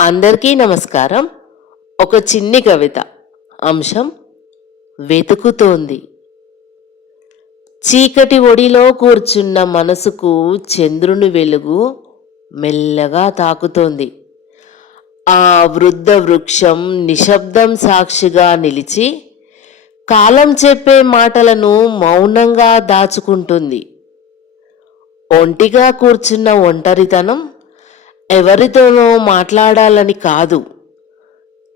అందరికీ నమస్కారం. ఒక చిన్ని కవిత. అంశం వెతుకుతోంది. చీకటి ఒడిలో కూర్చున్న మనసుకు చంద్రుని వెలుగు మెల్లగా తాకుతోంది. ఆ వృద్ధ వృక్షం నిశ్శబ్దం సాక్షిగా నిలిచి కాలం చెప్పే మాటలను మౌనంగా దాచుకుంటుంది. ఒంటిగా కూర్చున్న ఒంటరితనం ఎవరితోనో మాట్లాడాలని కాదు,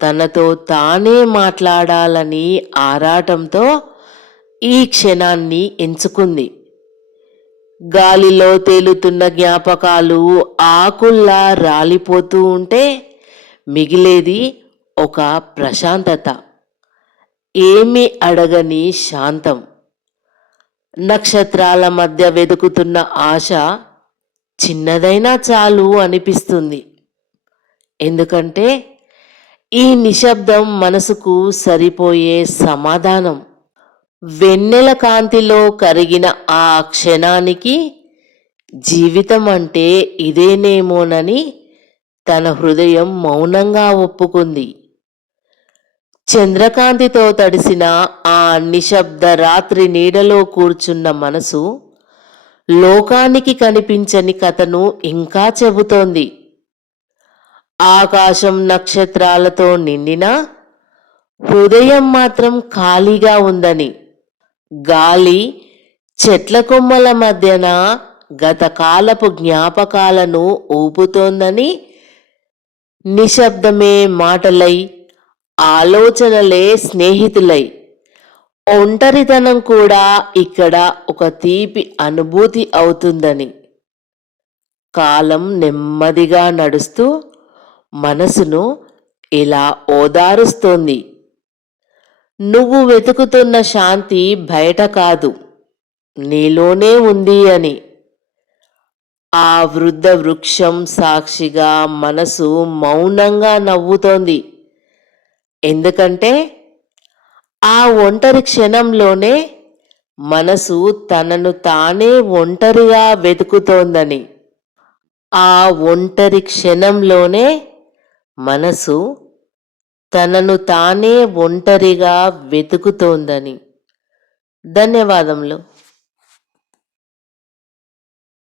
తనతో తానే మాట్లాడాలని ఆరాటంతో ఈ క్షణాన్ని ఎంచుకుంది. గాలిలో తేలుతున్న జ్ఞాపకాలు ఆకుల్లా రాలిపోతూ ఉంటే మిగిలేది ఒక ప్రశాంతత, ఏమి అడగని శాంతం. నక్షత్రాల మధ్య వెతుకుతున్న ఆశ చిన్నదైనా చాలు అనిపిస్తుంది. ఎందుకంటే ఈ నిశ్శబ్దం మనసుకు సరిపోయే సమాధానం. వెన్నెల కాంతిలో కరిగిన ఆ క్షణానికి జీవితం అంటే ఇదేనేమోనని తన హృదయం మౌనంగా ఒప్పుకుంది. చంద్రకాంతితో తడిసిన ఆ నిశ్శబ్ద రాత్రి నీడలో కూర్చున్న మనసు లోకానికి కనిపించని కథను ఇంకా చెబుతోంది. ఆకాశం నక్షత్రాలతో నిండిన హృదయం మాత్రం ఖాళీగా ఉందని, గాలి చెట్ల కొమ్మల మధ్యన గతకాలపు జ్ఞాపకాలను ఊపుతోందని, నిశ్శబ్దమే మాటలై ఆలోచనలే స్నేహితులై, ఒంటరితనం కూడా ఇక్కడ ఒక తీపి అనుభూతి అవుతుందని, కాలం నెమ్మదిగా నడుస్తూ మనసును ఇలా ఓదారుస్తోంది. నువ్వు వెతుకుతున్న శాంతి బయట కాదు, నీలోనే ఉంది అని. ఆ వృద్ధ వృక్షం సాక్షిగా మనసు మౌనంగా నవ్వుతోంది. ఎందుకంటే ఆ ఒంటరి క్షణంలోనే మనసు తనను తానే ఒంటరిగా వెతుకుతోందని. ఆ ఒంటరి క్షణంలోనే మనసు తనను తానే ఒంటరిగా వెతుకుతోందని. ధన్యవాదములు.